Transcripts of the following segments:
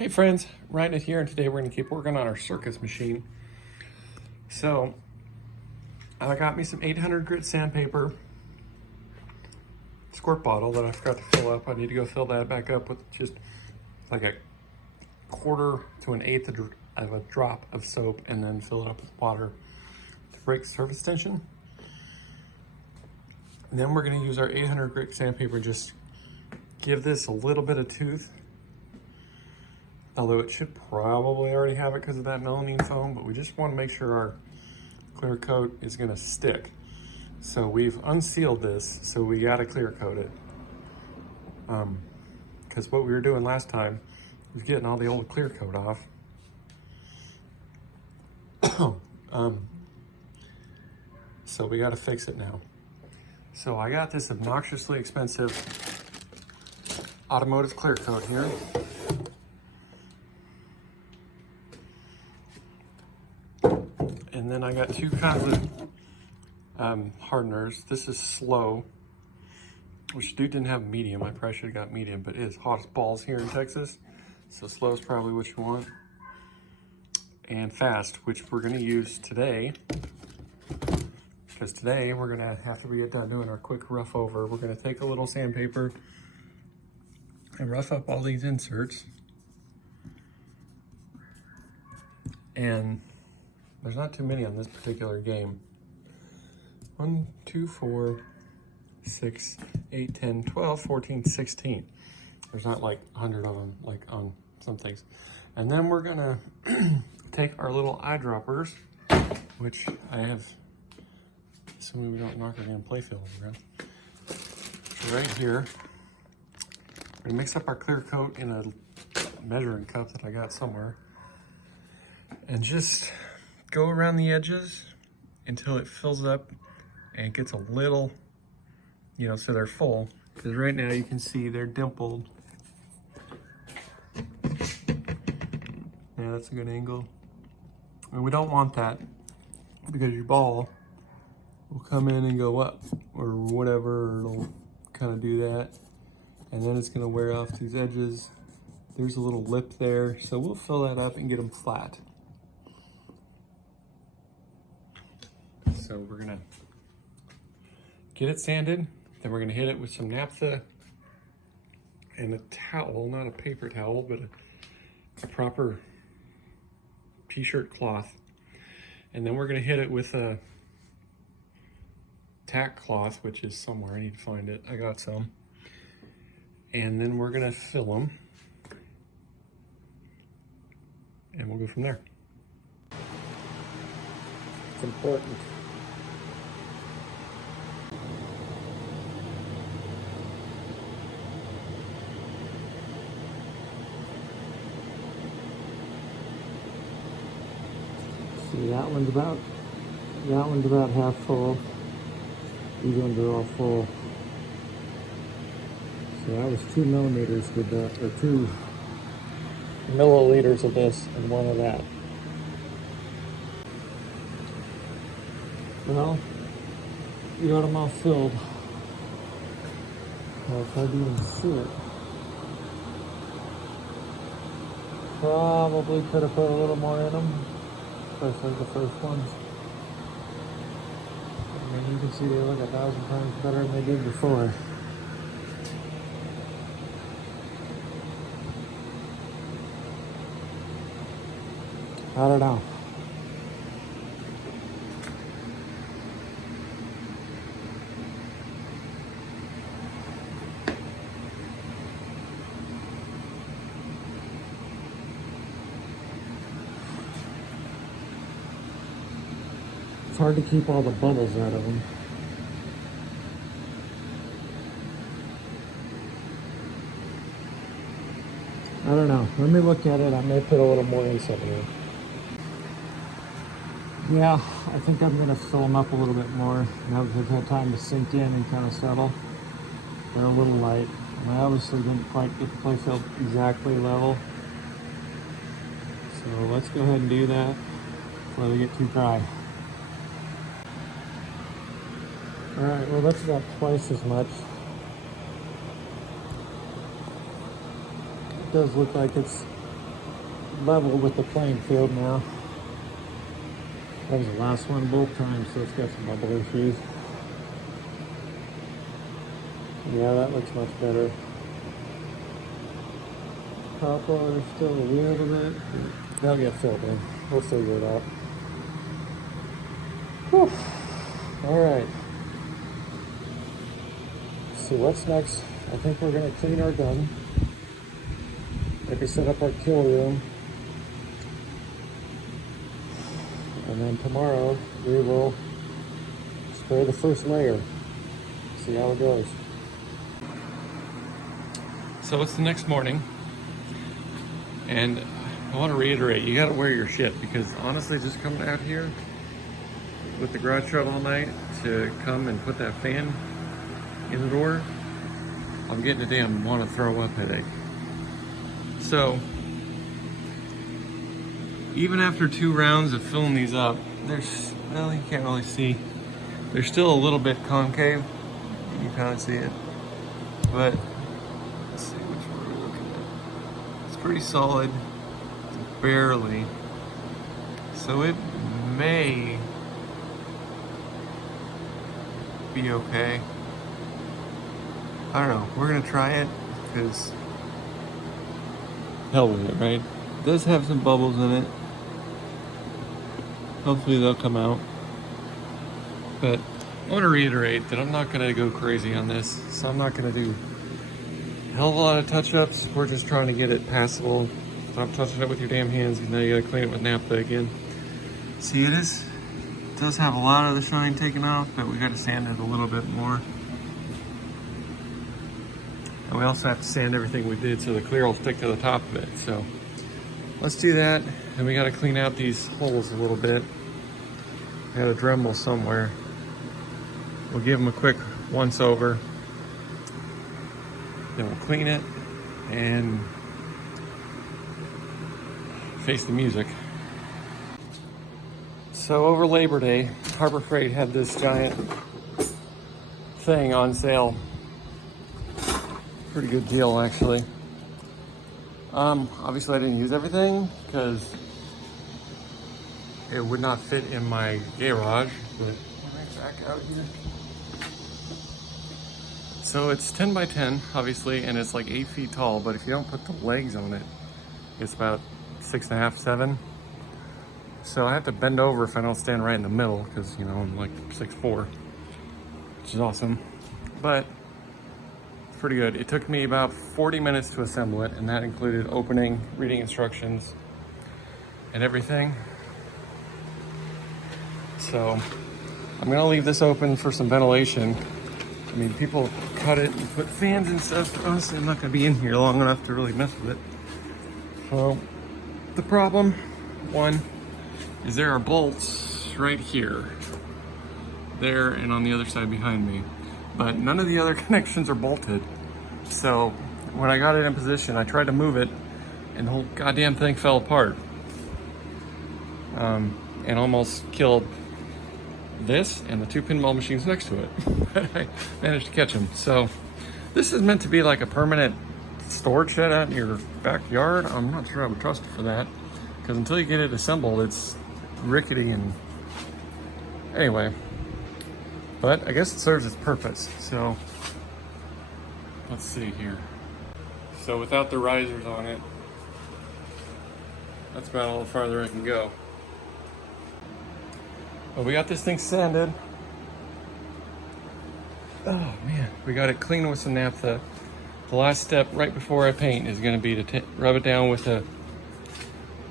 Hey friends, Ryan is here, and today we're going to keep working on our circus machine. So I got me some 800 grit sandpaper squirt bottle that I forgot to fill up. I need to go fill that back up with just like a quarter to an eighth of a drop of soap, and then fill it up with water to break surface tension. And then we're going to use our 800 grit sandpaper and just give this a little bit of tooth. Although it should probably already have it because of that melamine foam, but we just want to make sure our clear coat is going to stick. So we've unsealed this, so we got to clear coat it. Because what we were doing last time was getting all the old clear coat off. So we got to fix it now. So I got this obnoxiously expensive automotive clear coat here. And then I got two kinds of hardeners. This is slow, which dude didn't have medium. I probably should have got medium, but it is hot as balls here in Texas. So slow is probably what you want. And fast, which we're gonna use today. Because today we're gonna, after we get done doing our quick rough over, we're gonna take a little sandpaper and rough up all these inserts. And there's not too many on this particular game. 1, 2, 4, 6, 8, 10, 12, 14, 16. There's not like 100 of them like on some things. And then we're gonna take our little eyedroppers, which I have, assuming we don't knock our damn playfield around. So right here, we're gonna mix up our clear coat in a measuring cup that I got somewhere. And just go around the edges until it fills up and it gets a little, so they're full. Because right now you can see they're dimpled. Yeah, that's a good angle. And we don't want that because your ball will come in and go up or whatever, it'll kind of do that. And then it's gonna wear off these edges. There's a little lip there, so we'll fill that up and get them flat. So we're gonna get it sanded, then we're gonna hit it with some naphtha and a towel, not a paper towel, but a proper t-shirt cloth. And then we're gonna hit it with a tack cloth, which is somewhere, I need to find it, I got some. And then we're gonna fill them and we'll go from there. It's important. See, that one's about half full. These ones are all full. So that was 2 millimeters with that, or 2 milliliters of this and 1 of that. Well, you got them all filled. Well, if I can even see it. Probably could have put a little more in them. Especially the first ones. I mean, you can see they look 1,000 times better than they did before. I don't know. It's hard to keep all the bubbles out of them. I don't know. Let me look at it. I may put a little more inside here. Yeah, I think I'm going to fill them up a little bit more now that they've had time to sink in and kind of settle. They're a little light. And I obviously didn't quite get the playfield exactly level. So let's go ahead and do that before they get too dry. Alright, well that's about twice as much. It does look like it's level with the playing field now. That was the last one both times, so it's got some bubble issues. Yeah, that looks much better. Top water still a little bit. That'll get filled in. We'll figure it out. Whew. All right. So what's next? I think we're gonna clean our gun. Maybe set up our kill room. And then tomorrow we will spray the first layer. See how it goes. So it's the next morning. And I want to reiterate, you got to wear your shit, because honestly, just coming out here with the garage truck all night to come and put that fan in the door, I'm getting a damn want to throw up headache. So even after 2 rounds of filling these up, there's, well, you can't really see. There's still a little bit concave. You can kind of see it. But let's see which one we're looking at. It's pretty solid, barely. So it may be okay. I don't know. We're gonna try it because hell with it, right? It does have some bubbles in it. Hopefully they'll come out. But I want to reiterate that I'm not gonna go crazy on this. So I'm not gonna do a hell of a lot of touch-ups. We're just trying to get it passable. Stop touching it with your damn hands, and now you gotta clean it with naphtha again. See, it does have a lot of the shine taken off, but we gotta sand it a little bit more. And we also have to sand everything we did so the clear will stick to the top of it. So let's do that. And we gotta clean out these holes a little bit. We got a Dremel somewhere. We'll give them a quick once over. Then we'll clean it and face the music. So over Labor Day, Harbor Freight had this giant thing on sale. Pretty good deal, actually. Obviously I didn't use everything because it would not fit in my garage, but back out here. So it's 10 by 10, obviously, and it's like 8 feet tall, but if you don't put the legs on it, it's about 6.5, 7. So I have to bend over if I don't stand right in the middle, because, you know, I'm like 6'4", which is awesome. But it's pretty good. It took me about 40 minutes to assemble it, and that included opening, reading instructions, and everything. So I'm gonna leave this open for some ventilation. I mean, people cut it and put fans and stuff, but honestly, I'm not gonna be in here long enough to really mess with it. So the problem, one, is there are bolts right here, there, and on the other side behind me. But none of the other connections are bolted. So when I got it in position, I tried to move it, and the whole goddamn thing fell apart. And almost killed this and the 2 pinball machines next to it. But I managed to catch them. So this is meant to be like a permanent storage shed out in your backyard. I'm not sure I would trust it for that, because until you get it assembled, it's rickety. And anyway, but I guess it serves its purpose. So let's see here. So without the risers on it, that's about all the farther I can go. But we got this thing sanded. Oh man, we got it clean with some naphtha. The last step right before I paint is going to be to rub it down with a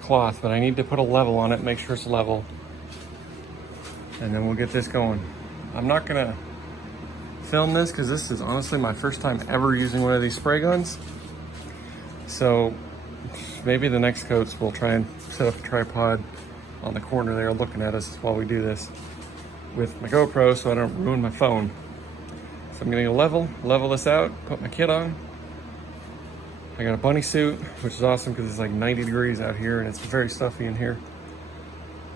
cloth, but I need to put a level on it, make sure it's level, and then we'll get this going. I'm not going to film this because this is honestly my first time ever using one of these spray guns. So maybe the next coats we'll try and set up a tripod on the corner there looking at us while we do this with my GoPro so I don't ruin my phone. So I'm gonna level this out, put my kit on. I got a bunny suit, which is awesome because it's like 90 degrees out here and it's very stuffy in here.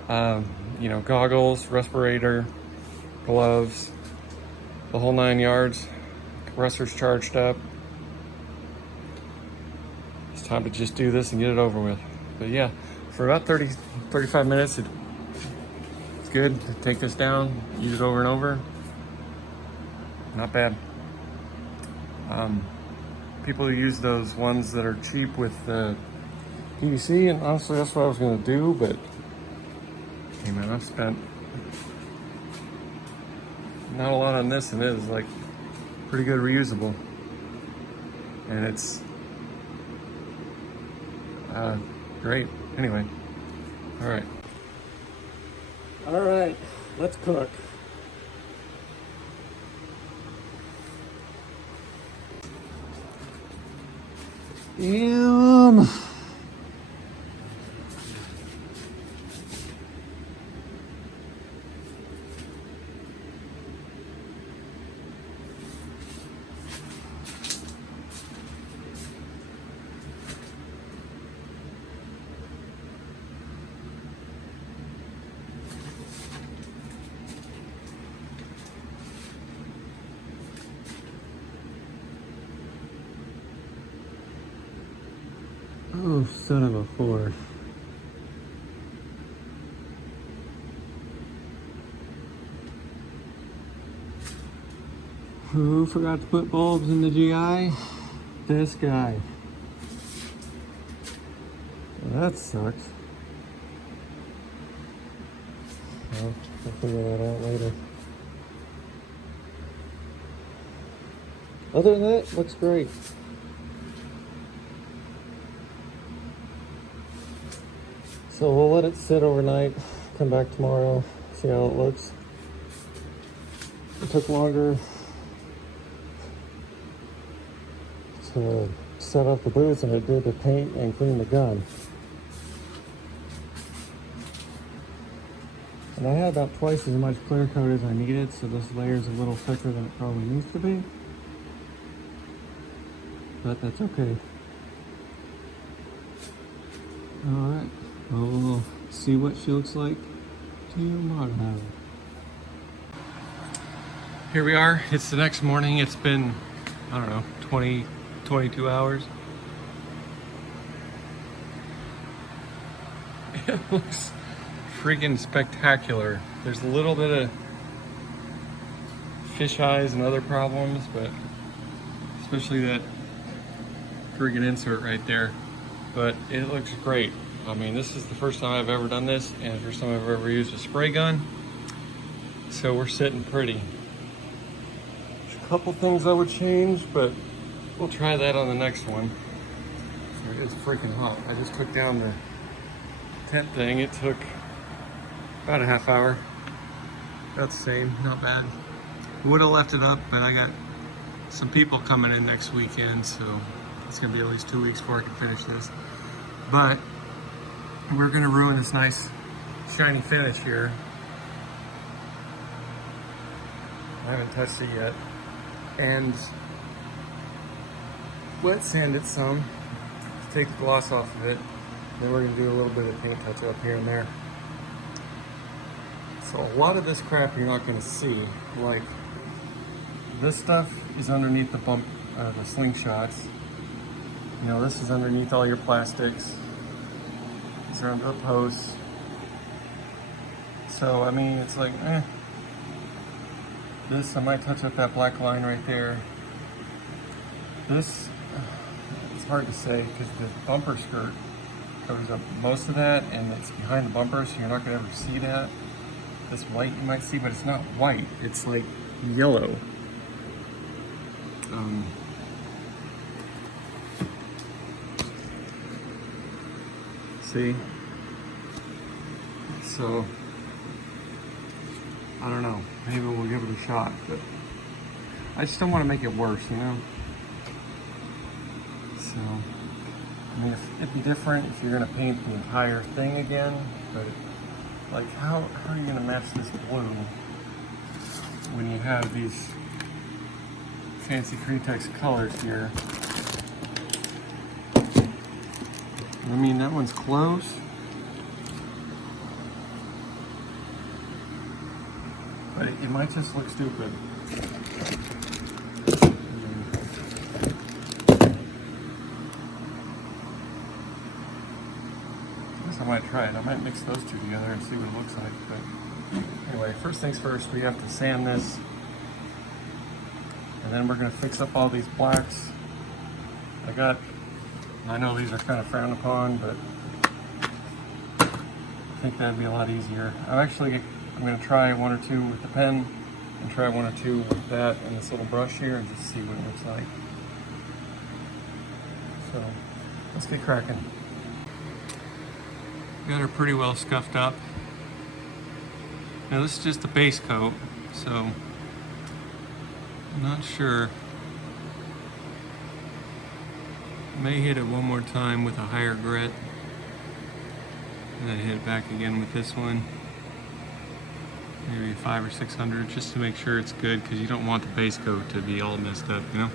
You know, goggles, respirator, gloves, the whole 9 yards. Compressor's charged up. It's time to just do this and get it over with. But yeah, for about 35 minutes, it's good to take this down, use it over and over. Not bad. People who use those ones that are cheap with PVC, and honestly, that's what I was gonna do, but hey man, I've spent not a lot on this, and it is like pretty good reusable. And it's great. Anyway, all right, let's cook. Yum. Oh, son of a whore. Who forgot to put bulbs in the GI? This guy. Well, that sucks. Well, I'll figure that out later. Other than that, looks great. So we'll let it sit overnight, come back tomorrow, see how it looks. It took longer to set up the boots than it did to paint and clean the gun. And I had about twice as much clear coat as I needed, so this layer is a little thicker than it probably needs to be. But that's okay. Alright. We'll see what she looks like tomorrow. Here we are. It's the next morning. It's been, I don't know, 22 hours. It looks freaking spectacular. There's a little bit of fish eyes and other problems, but especially that friggin' insert right there. But it looks great. I mean, this is the first time I've ever done this, and the first time I've ever used a spray gun. So we're sitting pretty. There's a couple things I would change, but we'll try that on the next one. So it's freaking hot. I just took down the tent thing. It took about a half hour. That's the same, not bad. Would have left it up, but I got some people coming in next weekend, so it's gonna be at least 2 weeks before I can finish this. But we're gonna ruin this nice shiny finish here. I haven't touched it yet. And wet sand it some to take the gloss off of it. Then we're gonna do a little bit of paint touch up here and there. So a lot of this crap you're not gonna see. Like this stuff is underneath the the slingshots. You know, this is underneath all your plastics. These are under the posts. So, I mean, it's like, This, I might touch up that black line right there. This, it's hard to say because the bumper skirt covers up most of that, and it's behind the bumper, so you're not gonna ever see that. This white you might see, but it's not white. It's like yellow. See? So, I don't know. Maybe we'll give it a shot, but I just don't want to make it worse, you know? So, I mean, it'd be different if you're going to paint the entire thing again, but like, how are you going to match this blue when you have these fancy Cretex colors here? I mean, that one's close. But it might just look stupid. I might try it. I might mix those two together and see what it looks like. But anyway, first things first, we have to sand this. And then we're gonna fix up all these blacks. I know these are kind of frowned upon, but I think that'd be a lot easier. I'm gonna try one or two with the pen and try one or two with that and this little brush here and just see what it looks like. So let's get cracking. Got her pretty well scuffed up. Now this is just the base coat, so I'm not sure. May hit it one more time with a higher grit, and then hit it back again with this one. Maybe 500 or 600, just to make sure it's good, because you don't want the base coat to be all messed up, you know?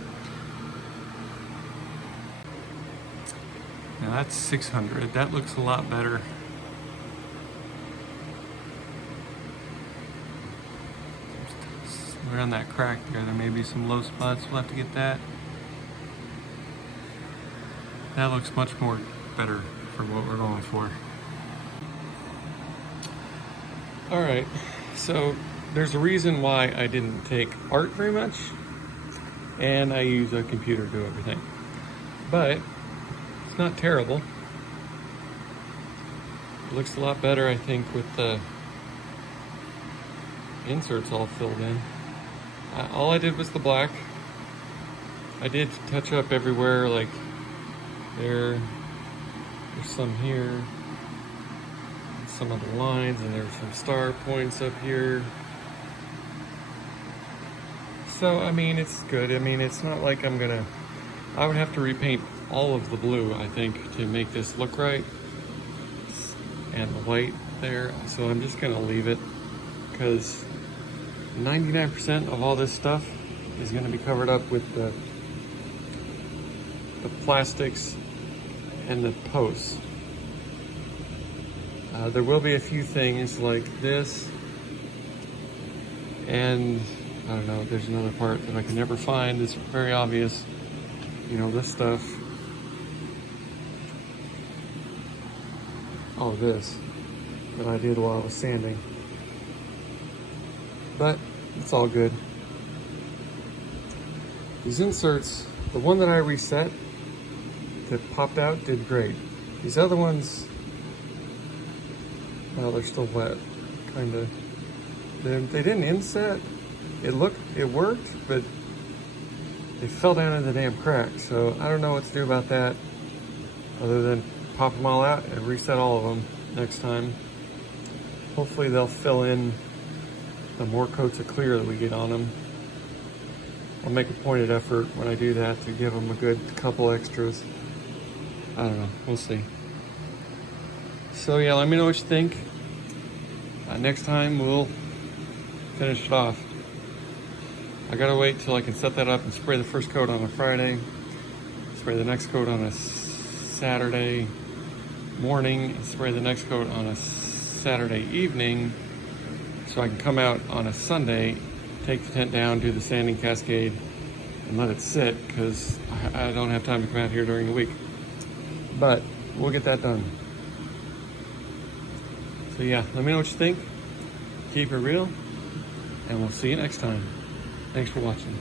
Now that's 600. That looks a lot better. Around that crack there may be some low spots. We'll have to get that. That looks much more better for what we're going for. All right, so there's a reason why I didn't take art very much, and I use a computer to do everything. But it's not terrible. It looks a lot better, I think, with the inserts all filled in. All I did was the black. I did touch up everywhere, like there's some here, and some of the lines, and there's some star points up here. So, I mean, it's good. I mean, it's not like I would have to repaint all of the blue, I think, to make this look right. And the white there. So I'm just gonna leave it, because 99% of all this stuff is gonna be covered up with the plastics and the posts. There will be a few things like this, and I don't know, there's another part that I can never find. It's very obvious, you know, this stuff. Oh, this that I did while I was sanding. But it's all good. These inserts, the one that I reset that popped out did great. These other ones, well, they're still wet, kind of. They didn't inset. It worked, but they fell down in the damn crack. So I don't know what to do about that, other than pop them all out and reset all of them next time. Hopefully they'll fill in the more coats of clear that we get on them. I'll make a pointed effort when I do that to give them a good couple extras. I don't know, we'll see. So yeah, let me know what you think. Next time we'll finish it off. I gotta wait till I can set that up and spray the first coat on a Friday, spray the next coat on a Saturday morning, and spray the next coat on a Saturday evening, so I can come out on a Sunday, take the tent down, do the sanding cascade, and let it sit, because I don't have time to come out here during the week. But we'll get that done. So yeah, let me know what you think. Keep it real, and we'll see you next time. Thanks for watching.